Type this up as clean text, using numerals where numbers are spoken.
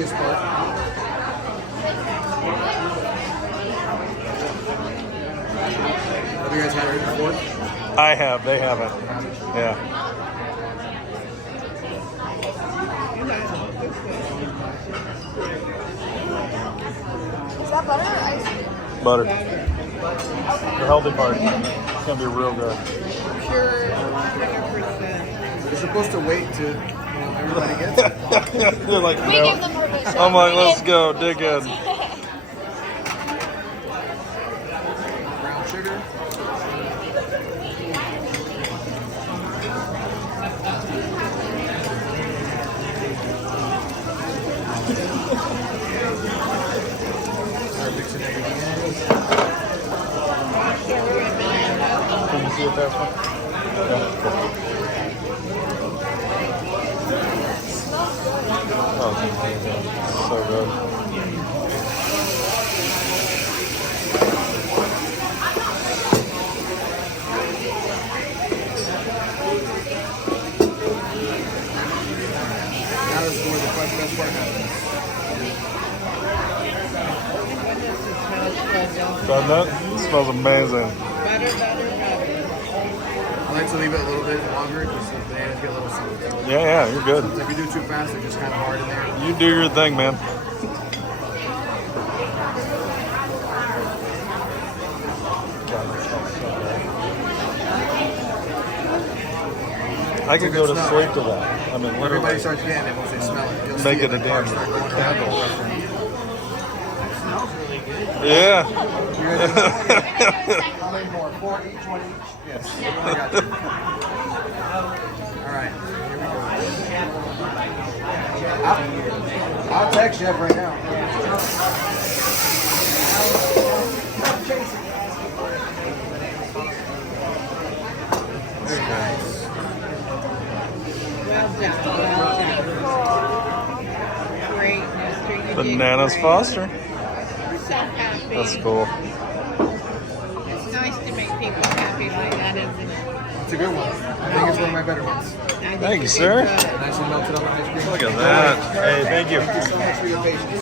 this part. Have you guys had it before? I have. They haven't. Yeah. Is that butter or ice cream? Butter. The healthy part. It's gonna be real good. Pure 100%. You're supposed to wait till everybody gets it. They're like, We no. give them permission. I'm like, let's go, dig in. Brown sugar. Start mixing everything in. Can you see it there? Oh, so good. Now this is where the best part happens. Doesn't it? It smells amazing. Butter, butter, butter. I like to leave it a little bit longer just so the bananas get a little soft. Yeah, you're good. If you do too fast, they're just kind of hard in there. You do your thing, man. I could go to sleep to that. I mean, Everybody literally. starts getting it once they smell it. You'll Make see it a the cars damn start going down. candle. You're Yeah. gonna do how many more? 4 each, 1 each? Yes. I got you. All right. Here we go. I'll text Jeff right now. Very nice. Well done. Great, mister. You did Bananas great. Foster. We're so happy. That's cool. It's nice to make people happy like that, isn't it? It's a good one. I think it's one of my better ones. I think Thank you, did sir. good. Nice and melted on the ice cream. Look at that. Hey, thank you. Thank you so much for your patience.